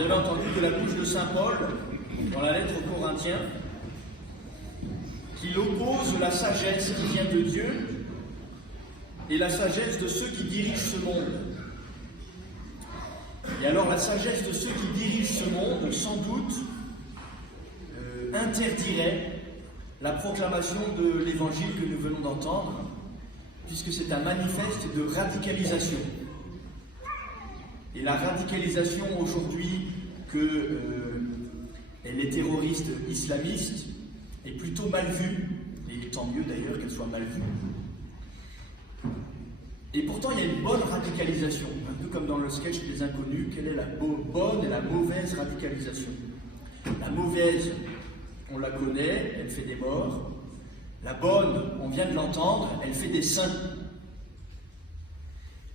Vous avez entendu de la bouche de saint Paul, dans la lettre aux Corinthiens, qu'il oppose la sagesse qui vient de Dieu et la sagesse de ceux qui dirigent ce monde. Et alors la sagesse de ceux qui dirigent ce monde, sans doute, interdirait la proclamation de l'évangile que nous venons d'entendre, puisque c'est un manifeste de radicalisation. Et la radicalisation aujourd'hui que les terroristes islamistes est plutôt mal vue, et tant mieux d'ailleurs qu'elle soit mal vue. Et pourtant, il y a une bonne radicalisation, un peu comme dans le sketch des Inconnus. Quelle est la bonne et la mauvaise radicalisation? La mauvaise, on la connaît, elle fait des morts. La bonne, on vient de l'entendre, elle fait des saints.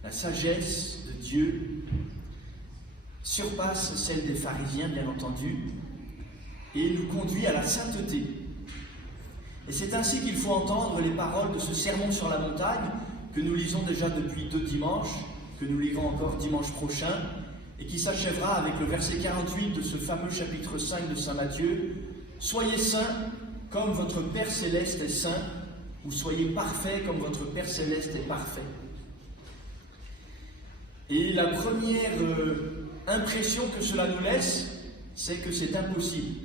La sagesse de Dieu surpasse celle des pharisiens, bien entendu, et nous conduit à la sainteté. Et c'est ainsi qu'il faut entendre les paroles de ce sermon sur la montagne, que nous lisons déjà depuis 2 dimanches, que nous lirons encore dimanche prochain, et qui s'achèvera avec le verset 48 de ce fameux chapitre 5 de saint Matthieu. « Soyez saints comme votre Père Céleste est saint, ou soyez parfaits comme votre Père Céleste est parfait. » Et la première impression que cela nous laisse, c'est que c'est impossible.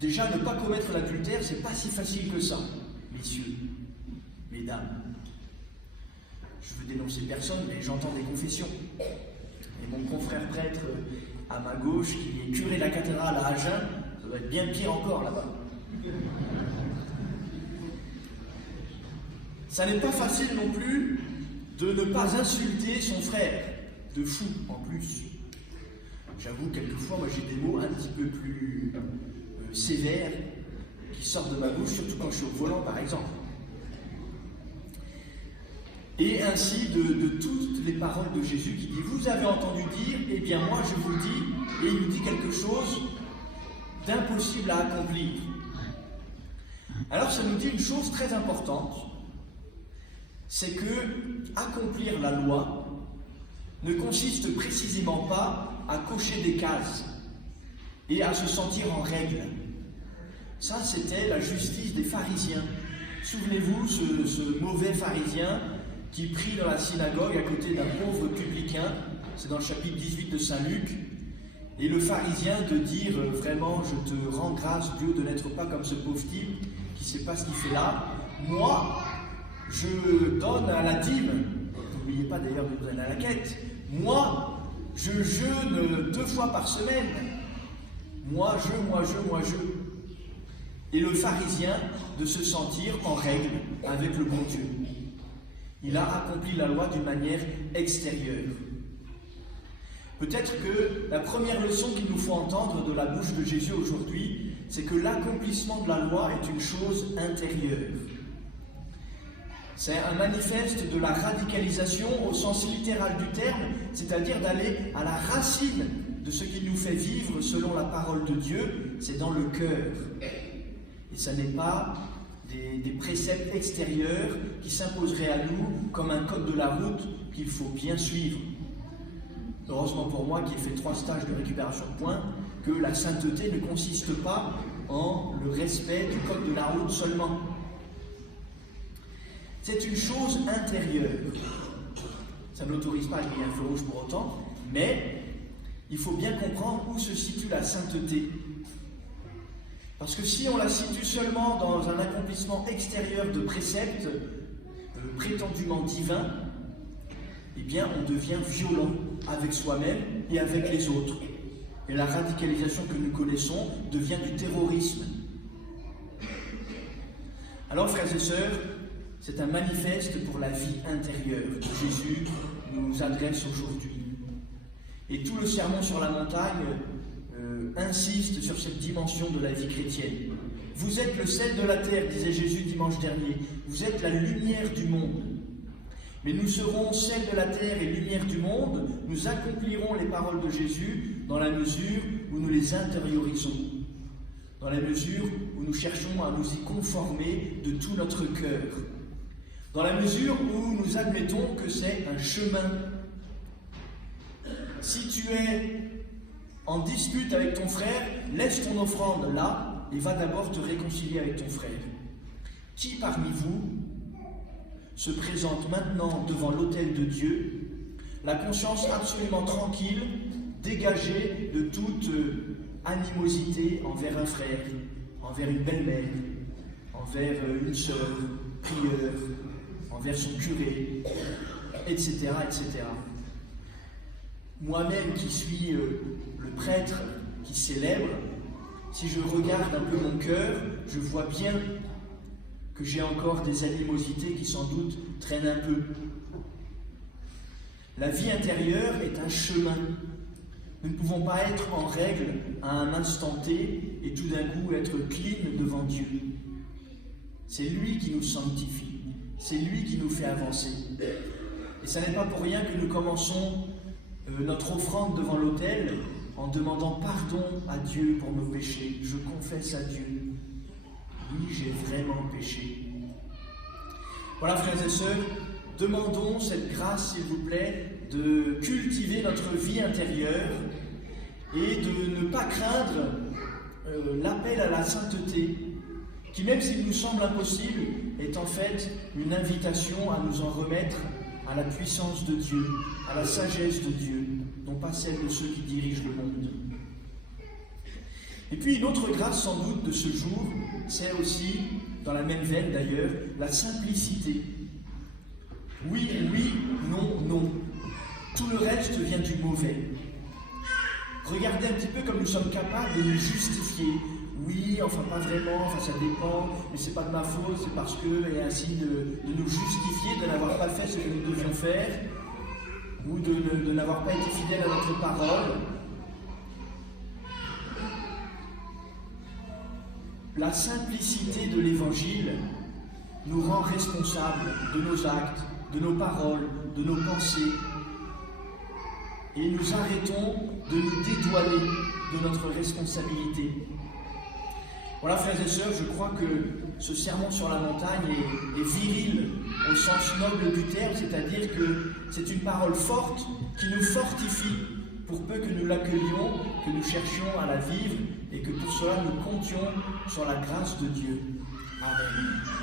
Déjà, ne pas commettre l'adultère, c'est pas si facile que ça, messieurs, mesdames. Je veux dénoncer personne, mais j'entends des confessions. Et mon confrère prêtre à ma gauche, qui est curé de la cathédrale à Agen, ça doit être bien pire encore là-bas. Ça n'est pas facile non plus de ne pas insulter son frère, de fou en plus. J'avoue, quelquefois, moi j'ai des mots un petit peu plus sévères qui sortent de ma bouche, surtout quand je suis au volant par exemple. Et ainsi de toutes les paroles de Jésus qui dit « Vous avez entendu dire, eh bien moi je vous dis », et il nous dit quelque chose d'impossible à accomplir. Alors ça nous dit une chose très importante, c'est que accomplir la loi ne consiste précisément pas à cocher des cases et à se sentir en règle. Ça, c'était la justice des pharisiens. Souvenez-vous, ce mauvais pharisien qui prie dans la synagogue à côté d'un pauvre publicain, c'est dans le chapitre 18 de saint Luc, et le pharisien de dire vraiment « Je te rends grâce, Dieu, de n'être pas comme ce pauvre type qui ne sait pas ce qu'il fait là. Moi, je donne à la dîme. » N'oubliez pas d'ailleurs de donner à la quête. « Moi, je jeûne 2 fois par semaine. Moi, je. » Et le pharisien de se sentir en règle avec le bon Dieu. Il a accompli la loi d'une manière extérieure. Peut-être que la première leçon qu'il nous faut entendre de la bouche de Jésus aujourd'hui, c'est que l'accomplissement de la loi est une chose intérieure. C'est un manifeste de la radicalisation au sens littéral du terme, c'est-à-dire d'aller à la racine de ce qui nous fait vivre selon la parole de Dieu, c'est dans le cœur. Et ça n'est pas des préceptes extérieurs qui s'imposeraient à nous comme un code de la route qu'il faut bien suivre. Heureusement pour moi qui ai fait 3 stages de récupération de points, que la sainteté ne consiste pas en le respect du code de la route seulement. C'est une chose intérieure. Ça n'autorise pas à griller un feu rouge pour autant, mais il faut bien comprendre où se situe la sainteté. Parce que si on la situe seulement dans un accomplissement extérieur de préceptes prétendument divins, eh bien on devient violent avec soi-même et avec les autres. Et la radicalisation que nous connaissons devient du terrorisme. Alors frères et sœurs, c'est un manifeste pour la vie intérieure que Jésus nous adresse aujourd'hui. Et tout le sermon sur la montagne insiste sur cette dimension de la vie chrétienne. Vous êtes le sel de la terre, disait Jésus dimanche dernier. Vous êtes la lumière du monde. Mais nous serons sel de la terre et lumière du monde. Nous accomplirons les paroles de Jésus dans la mesure où nous les intériorisons. Dans la mesure où nous cherchons à nous y conformer de tout notre cœur. Dans la mesure où nous admettons que c'est un chemin. Si tu es en dispute avec ton frère, laisse ton offrande là et va d'abord te réconcilier avec ton frère. Qui parmi vous se présente maintenant devant l'autel de Dieu, la conscience absolument tranquille, dégagée de toute animosité envers un frère, envers une belle-mère, envers une sœur, prieur, envers son curé, etc., etc. Moi-même qui suis le prêtre qui célèbre, si je regarde un peu mon cœur, je vois bien que j'ai encore des animosités qui sans doute traînent un peu. La vie intérieure est un chemin. Nous ne pouvons pas être en règle à un instant T et tout d'un coup être clean devant Dieu. C'est lui qui nous sanctifie, c'est lui qui nous fait avancer. Et ce n'est pas pour rien que nous commençons notre offrande devant l'autel en demandant pardon à Dieu pour nos péchés. Je confesse à Dieu. Oui, j'ai vraiment péché. Voilà, frères et sœurs, demandons cette grâce, s'il vous plaît, de cultiver notre vie intérieure et de ne pas craindre l'appel à la sainteté, qui, même s'il nous semble impossible, est en fait une invitation à nous en remettre à la puissance de Dieu, à la sagesse de Dieu, non pas celle de ceux qui dirigent le monde. Et puis une autre grâce sans doute de ce jour, c'est aussi, dans la même veine d'ailleurs, la simplicité. Oui, oui, non, non. Tout le reste vient du mauvais. Regardez un petit peu comme nous sommes capables de nous justifier. Oui, enfin pas vraiment, enfin ça dépend, mais c'est pas de ma faute, c'est parce que, et ainsi de nous justifier de n'avoir pas fait ce que nous devions faire, ou de n'avoir pas été fidèles à notre parole. La simplicité de l'Évangile nous rend responsables de nos actes, de nos paroles, de nos pensées, et nous arrêtons de nous dédouaner de notre responsabilité. Voilà, frères et sœurs, je crois que ce sermon sur la montagne est viril au sens noble du terme, c'est-à-dire que c'est une parole forte qui nous fortifie pour peu que nous l'accueillions, que nous cherchions à la vivre et que pour cela nous comptions sur la grâce de Dieu. Amen.